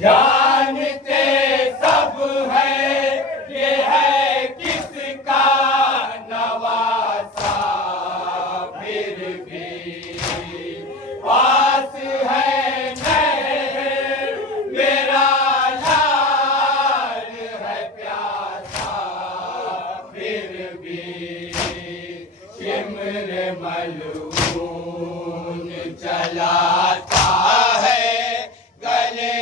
जानते सब है ये है किसका नवासा, फिर भी पास है नहर मेरा लाल है प्यासा, फिर भी शिमर मलून चलाता है गले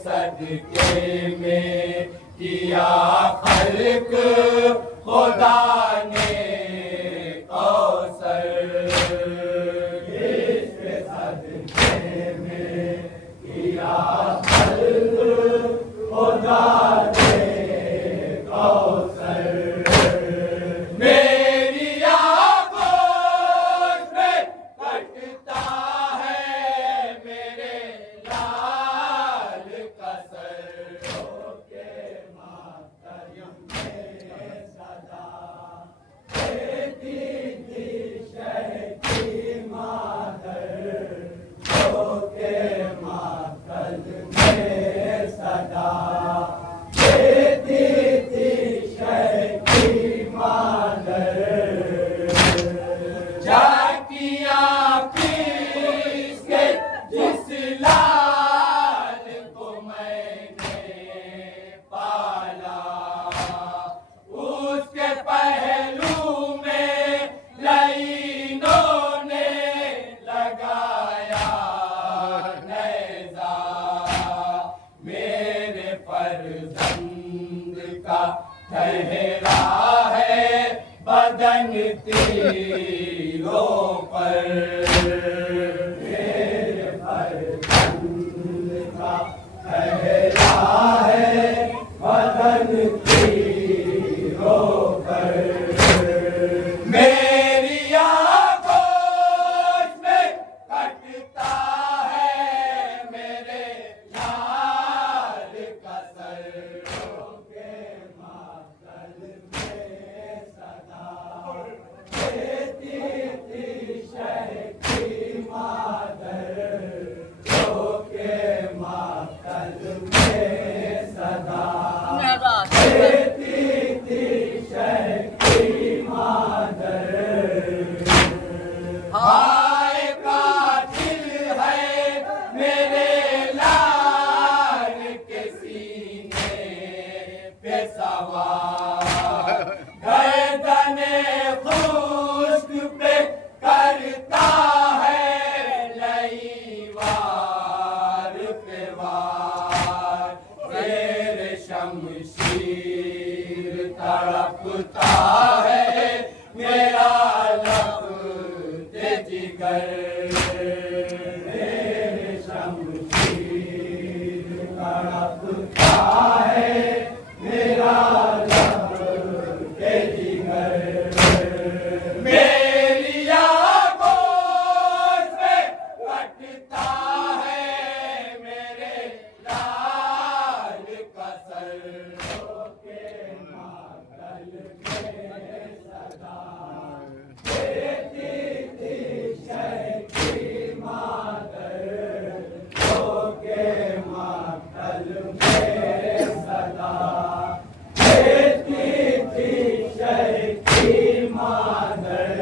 सदके में किया खल्क खुदा ने कौसर, जिसके सदके में किया खल्क खुदा ने कौसर। मेरी आंखों में कटता है मेरे ठहरा है बदन तीरों पर, मेरे फर्जंद का ठहरा है बदन तीरों पर। मेरी आंखों में कटता है मेरे लाल का सर, शह की मेरा लफ्ज़ जिगर मेरे शमशीर तड़पता है मेरा लफ्ज़ जिगर मेरी आँखों से कटता है मेरे लाल का सर के मातल में सदा देती थी शह की मादर के मातल में सदा देती थी शह की मादर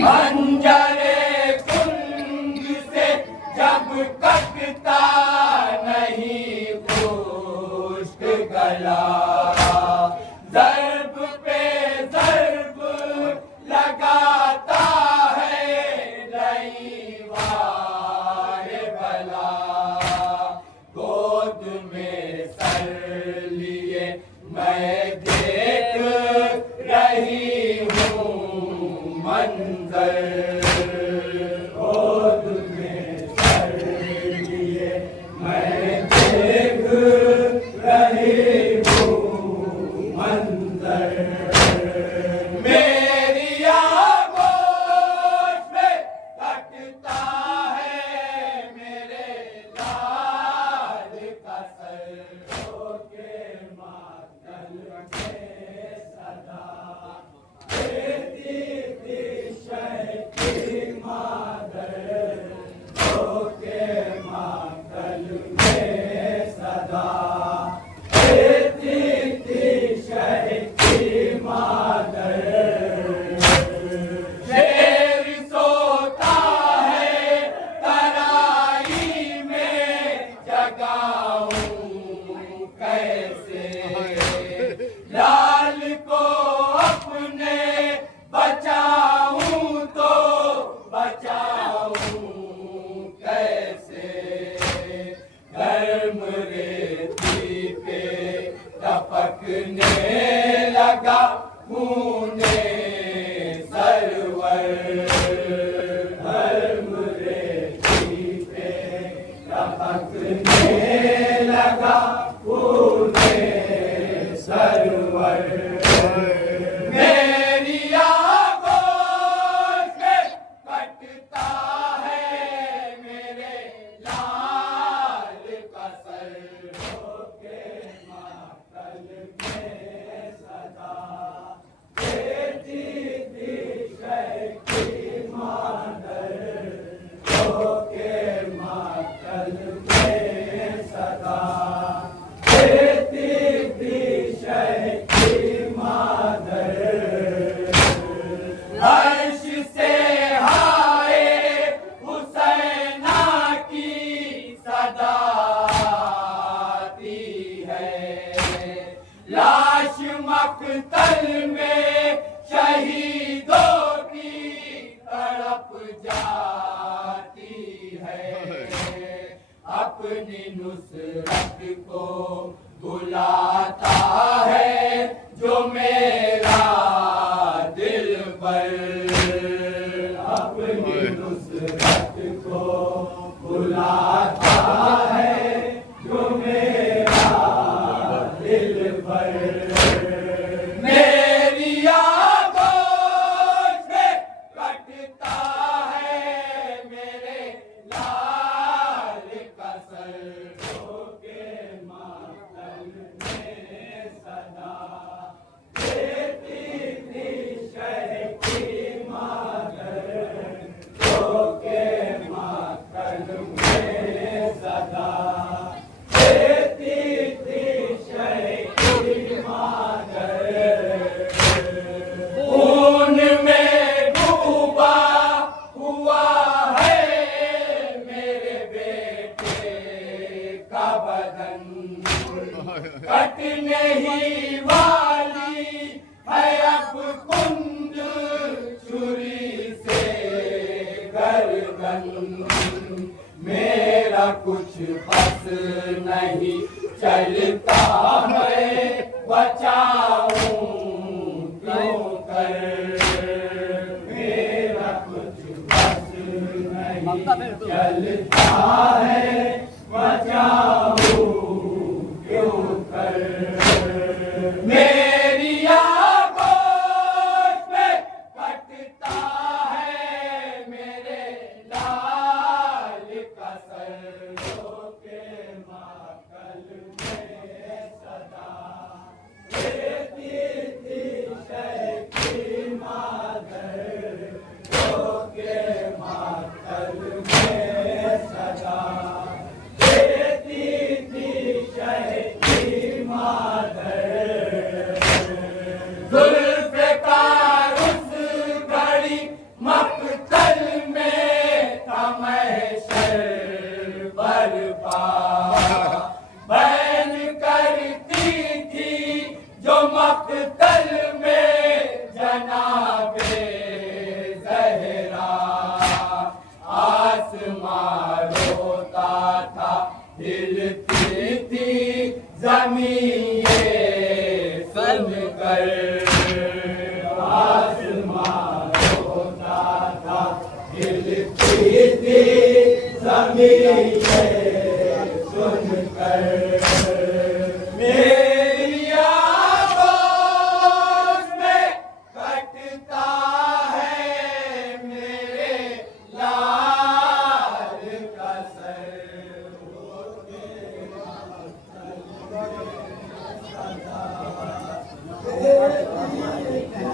मंजरे कुंज से जब कटता नहीं खुश्क गला ज़र्ब पे ज़र्ब लगाता है रईवार भला गोद में सर लिए मैं देख रही हूँ मंजर गोद में सर लिए मैं देख रही हूँ मंजर मेरी आँखों से कटता है मेरे लाल का सर के मातल में सदा देती थी शह की मादर के मातल में सदा देती थी शह की मादर शेर सोता है तराई में जगाऊं कैसे लाल को अपने बचाऊं तो बचाऊं कैसे गर्म रेती पे टपकने लगा खूने सरवर गर्म रेती पे टपकने लगा खूने सरवर मेरी आँखों से कटता है मेरे लाल का सर के मातल में सदा देती थी शह की मादर के मातल में सदा देती थी शह की मादर अर्श से हाय हुसैना की सदा आती है लाश मक्तल में शहीदों की तड़प जाती है अपनी नुसरत को बुलाता है जो मेरा दिलबर अपनी नुसरत को बुलाता है जो मेरा दिलबर मेरी आँखों से कटता है मेरे लाल का सर के मातल में सदा देती थी शह की मादर के मातल में सदा देती थी शह की मादर खून में डूबा हुआ है मेरे बेटे का बदन कटने ही वाली है अब कुंद छुरी से गर्दन मेरा कुछ बस नहीं चलता मैं बचाऊं क्यों कर मेरा कुछ बस नहीं चलता है बचाओ क्यों कर मेरी आंखों पे कटता है मेरे लाल का सर के मातल में सदा रहती थी शय की मादर के मातल में सदा रहती थी शय की मादर जुल्फ़िकार उस घड़ी मक़तल में था महशर बर्पा बैन करती थी जो मक़तल में जनाबे ज़हरा आसमां रोता था हिलती थी ज़मीन ये सुनकर आसमां रोता था हिलती थी ज़मीन ये सुनकर